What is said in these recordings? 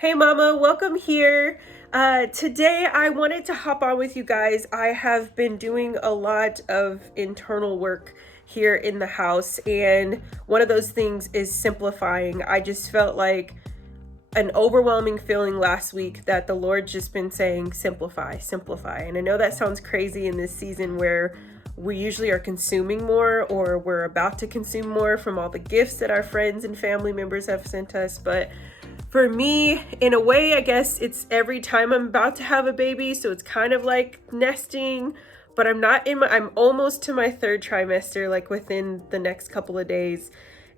Hey mama, welcome here. Today I wanted to hop on with you guys. I have been doing a lot of internal work here in the house, and one of those things is simplifying. I just felt like an overwhelming feeling last week that the Lord's just been saying, simplify, simplify. And I know that sounds crazy in this season where we usually are consuming more or we're about to consume more from all the gifts that our friends and family members have sent us. But for me, in a way, I guess it's every time I'm about to have a baby. So it's kind of like nesting, but I'm almost to my third trimester, like within the next couple of days.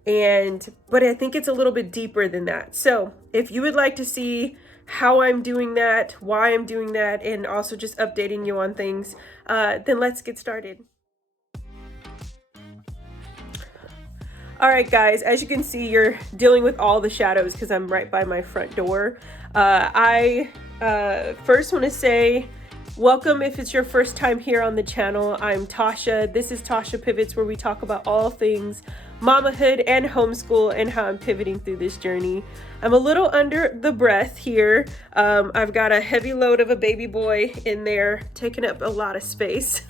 But I think it's a little bit deeper than that. So if you would like to see how I'm doing that, why I'm doing that, and also just updating you on things, then let's get started. All right, guys, as you can see, you're dealing with all the shadows because I'm right by my front door. I first want to say welcome if it's your first time here on the channel. I'm Tasha. This is Tasha Pivots, where we talk about all things mamahood and homeschool and how I'm pivoting through this journey. I'm a little under the breath here. I've got a heavy load of a baby boy in there taking up a lot of space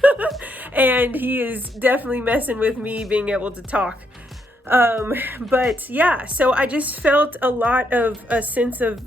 and he is definitely messing with me being able to talk. But yeah, so I just felt a lot of a sense of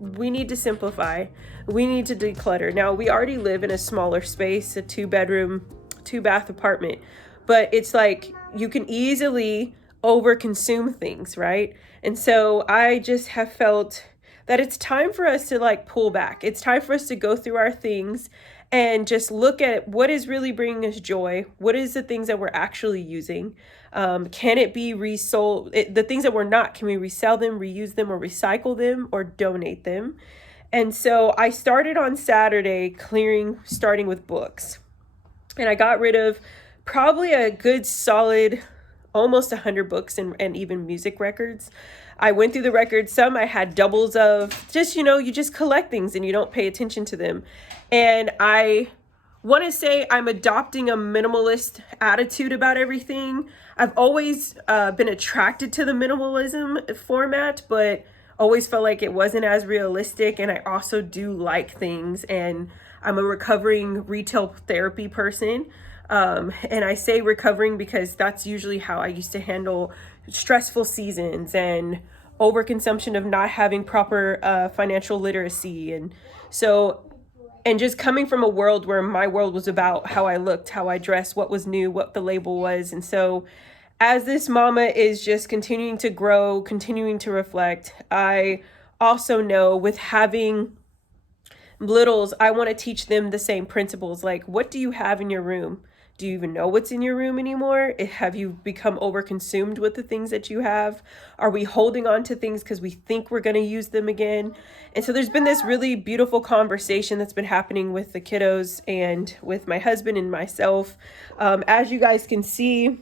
we need to simplify. We need to declutter. Now, we already live in a smaller space, a 2-bedroom, 2-bath apartment, but it's like you can easily overconsume things, right? And so I just have felt that it's time for us to like pull back. It's time for us to go through our things and just look at what is really bringing us joy. What is the things that we're actually using? Can it be resold? The things that we're not, can we resell them, reuse them, or recycle them, or donate them? And so I started on Saturday starting with books. And I got rid of probably a good solid almost 100 books and even music records. I went through the records. Some I had doubles of, just, you just collect things and you don't pay attention to them. And I want to say I'm adopting a minimalist attitude about everything. I've always been attracted to the minimalism format, but always felt like it wasn't as realistic. And I also do like things, and I'm a recovering retail therapy person. And I say recovering because that's usually how I used to handle stressful seasons and overconsumption of not having proper financial literacy. And just coming from a world where my world was about how I looked, how I dressed, what was new, what the label was. And so as this mama is just continuing to grow, continuing to reflect, I also know with having littles, I want to teach them the same principles. Like, what do you have in your room? Do you even know what's in your room anymore? Have you become overconsumed with the things that you have? Are we holding on to things because we think we're going to use them again? And so there's been this really beautiful conversation that's been happening with the kiddos and with my husband and myself. As you guys can see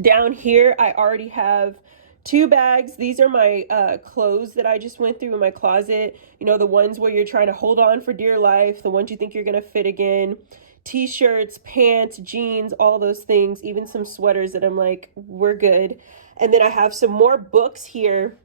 down here, I already have 2 bags. These are my clothes that I just went through in my closet. You know, the ones where you're trying to hold on for dear life, the ones you think you're going to fit again. T-shirts, pants, jeans, all those things, even some sweaters that I'm like, we're good. And then I have some more books here.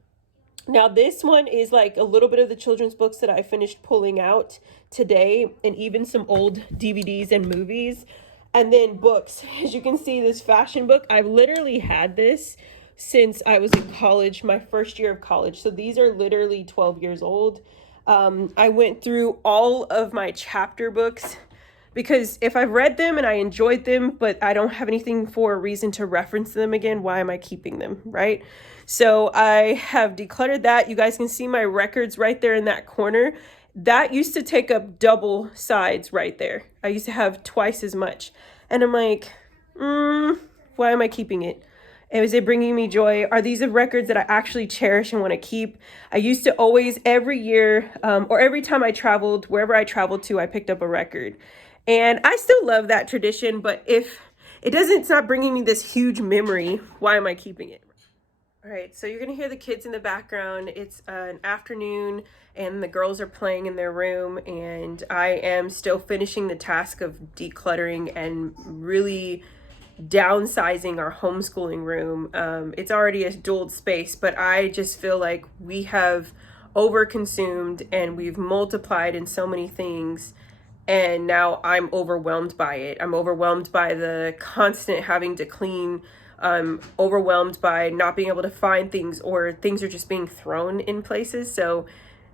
Now this one is like a little bit of the children's books that I finished pulling out today, and even some old DVDs and movies. And then books. As you can see, this fashion book, I've literally had this since I was in college, my first year of college. So these are literally 12 years old. I went through all of my chapter books because if I've read them and I enjoyed them, but I don't have anything for a reason to reference them again, why am I keeping them, right? So I have decluttered that. You guys can see my records right there in that corner. That used to take up double sides right there. I used to have twice as much. And I'm like, why am I keeping it? And is it bringing me joy? Are these the records that I actually cherish and want to keep? I used to always, every year, or every time I traveled, wherever I traveled to, I picked up a record. And I still love that tradition, but if it's not bringing me this huge memory, why am I keeping it? All right, so you're gonna hear the kids in the background. It's an afternoon and the girls are playing in their room, and I am still finishing the task of decluttering and really downsizing our homeschooling room. It's already a dual space, but I just feel like we have overconsumed and we've multiplied in so many things. And now I'm overwhelmed by it. I'm overwhelmed by the constant having to clean. I'm overwhelmed by not being able to find things, or things are just being thrown in places. So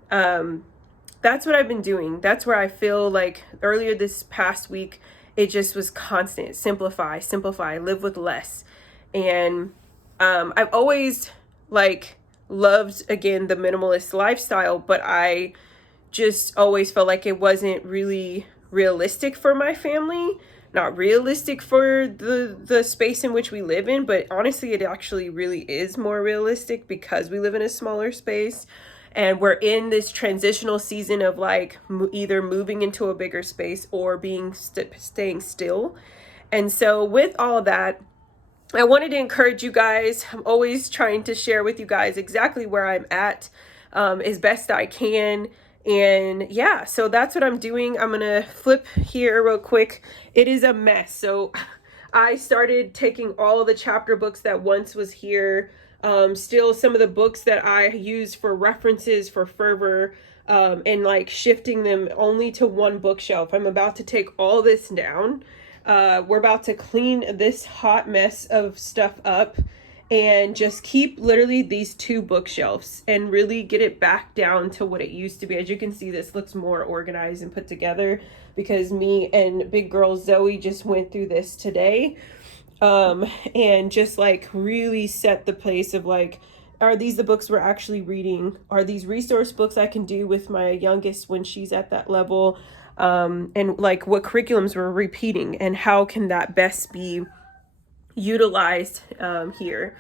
that's what I've been doing. That's where I feel like earlier this past week, it just was constant. Simplify, simplify, live with less. And I've always like loved, again, the minimalist lifestyle, but I just always felt like it wasn't really realistic for my family, not realistic for the space in which we live in, but honestly it actually really is more realistic because we live in a smaller space and we're in this transitional season of like either moving into a bigger space or staying still. And so with all of that, I wanted to encourage you guys. I'm always trying to share with you guys exactly where I'm at as best I can. And yeah, so that's what I'm doing. I'm gonna flip here real quick. It is a mess. So I started taking all of the chapter books that once was here. Still some of the books that I use for references for Fervor, and like shifting them only to one bookshelf. I'm about to take all this down. We're about to clean this hot mess of stuff up and just keep literally these two bookshelves and really get it back down to what it used to be. As you can see, this looks more organized and put together because me and big girl Zoe just went through this today. And just like really set the place of like, are these the books we're actually reading? Are these resource books I can do with my youngest when she's at that level? And like what curriculums we're repeating and how can that best be utilized here.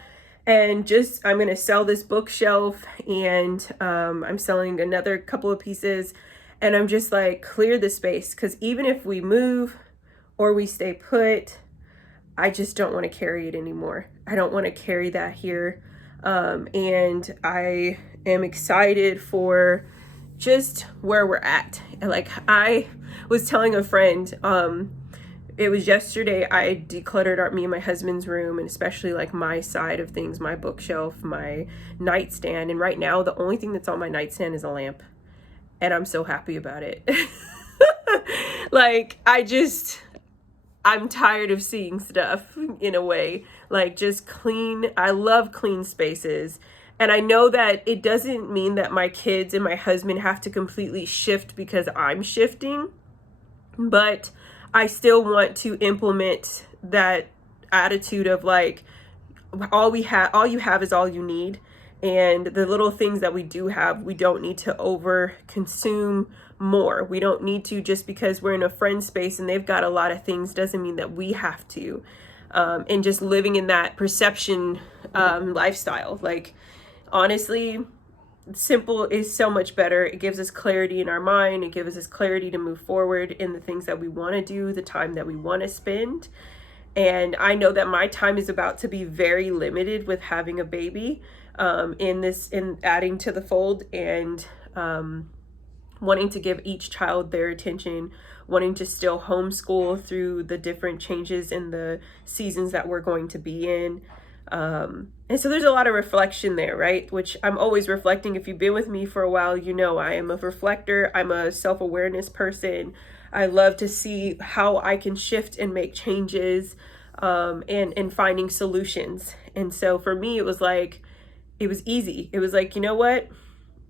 And just I'm going to sell this bookshelf, and I'm selling another couple of pieces, and I'm just like clear the space, because even if we move or we stay put, I just don't want to carry it anymore. I don't want to carry that here. And I am excited for just where we're at. And like I was telling a friend, it was yesterday, I decluttered me and my husband's room, and especially like my side of things, my bookshelf, my nightstand. And right now the only thing that's on my nightstand is a lamp, and I'm so happy about it. Like I'm tired of seeing stuff in a way, like just clean. I love clean spaces. And I know that it doesn't mean that my kids and my husband have to completely shift because I'm shifting, but I still want to implement that attitude of like, all you have is all you need. And the little things that we do have, we don't need to over consume more. We don't need to, just because we're in a friend space and they've got a lot of things doesn't mean that we have to. And just living in that perception lifestyle. Like, honestly, simple is so much better. It gives us clarity in our mind. It gives us clarity to move forward in the things that we want to do, the time that we want to spend. And I know that my time is about to be very limited with having a baby, in adding to the fold, and wanting to give each child their attention, wanting to still homeschool through the different changes in the seasons that we're going to be in. And so there's a lot of reflection there, right? Which I'm always reflecting. If you've been with me for a while, you know I am a reflector. I'm a self-awareness person. I love to see how I can shift and make changes, and finding solutions. And so for me, it was easy. It was like, you know what?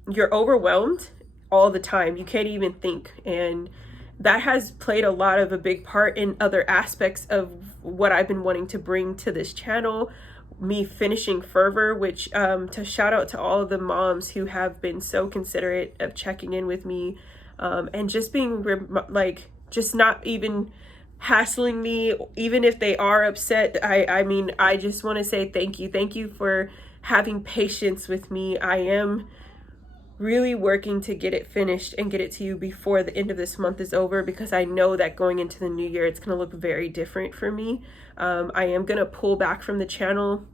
You're overwhelmed all the time. You can't even think. And that has played a big part in other aspects of what I've been wanting to bring to this channel. Me finishing Fervor, which to shout out to all of the moms who have been so considerate of checking in with me, and just being just not even hassling me, even if they are upset. I mean, I just want to say thank you for having patience with me. I am really working to get it finished and get it to you before the end of this month is over, because I know that going into the new year, it's going to look very different for me. I am going to pull back from the channel,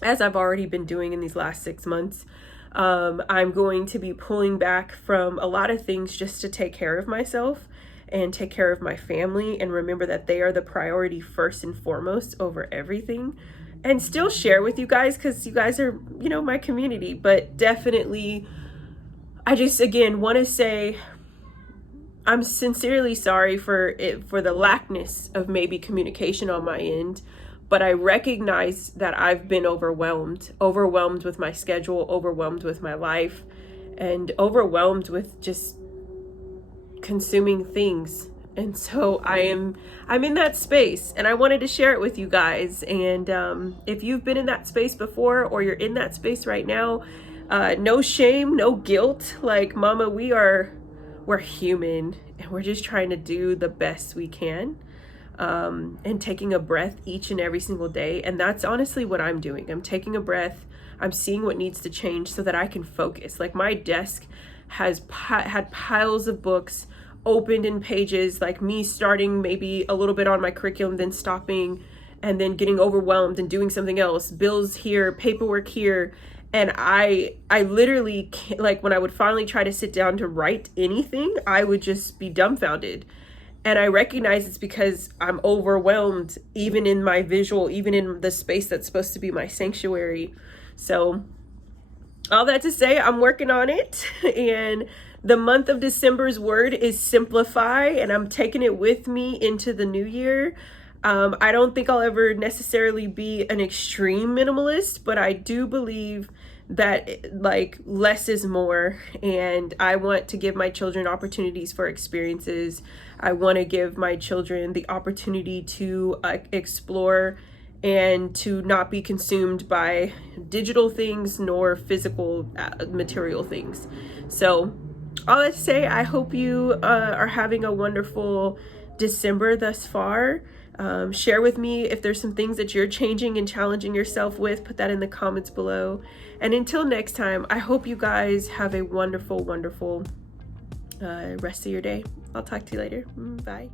as I've already been doing in these last 6 months. I'm going to be pulling back from a lot of things just to take care of myself and take care of my family, and remember that they are the priority first and foremost over everything. And still share with you guys, because you guys are, my community, but definitely I just, again, want to say I'm sincerely sorry for it, for the lackness of maybe communication on my end, but I recognize that I've been overwhelmed with my schedule, overwhelmed with my life, and overwhelmed with just consuming things. And so I'm in that space, and I wanted to share it with you guys. And if you've been in that space before, or you're in that space right now, no shame, no guilt. Like, mama, we're human, and we're just trying to do the best we can, and taking a breath each and every single day. And that's honestly what I'm doing. I'm taking a breath. I'm seeing what needs to change so that I can focus. Like, my desk has had piles of books opened in pages, like me starting maybe a little bit on my curriculum, then stopping, and then getting overwhelmed and doing something else, bills here, paperwork here. And I literally can't, like, when I would finally try to sit down to write anything, I would just be dumbfounded. And I recognize it's because I'm overwhelmed, even in my visual, even in the space that's supposed to be my sanctuary. So all that to say, I'm working on it. And the month of December's word is simplify, and I'm taking it with me into the new year. I don't think I'll ever necessarily be an extreme minimalist, but I do believe that, like, less is more. And I want to give my children opportunities for experiences. I want to give my children the opportunity to explore and to not be consumed by digital things nor physical material things. So all that to say, I hope you are having a wonderful December thus far. Share with me if there's some things that you're changing and challenging yourself with. Put that in the comments below. And until next time, I hope you guys have a wonderful, wonderful rest of your day. I'll talk to you later. Bye.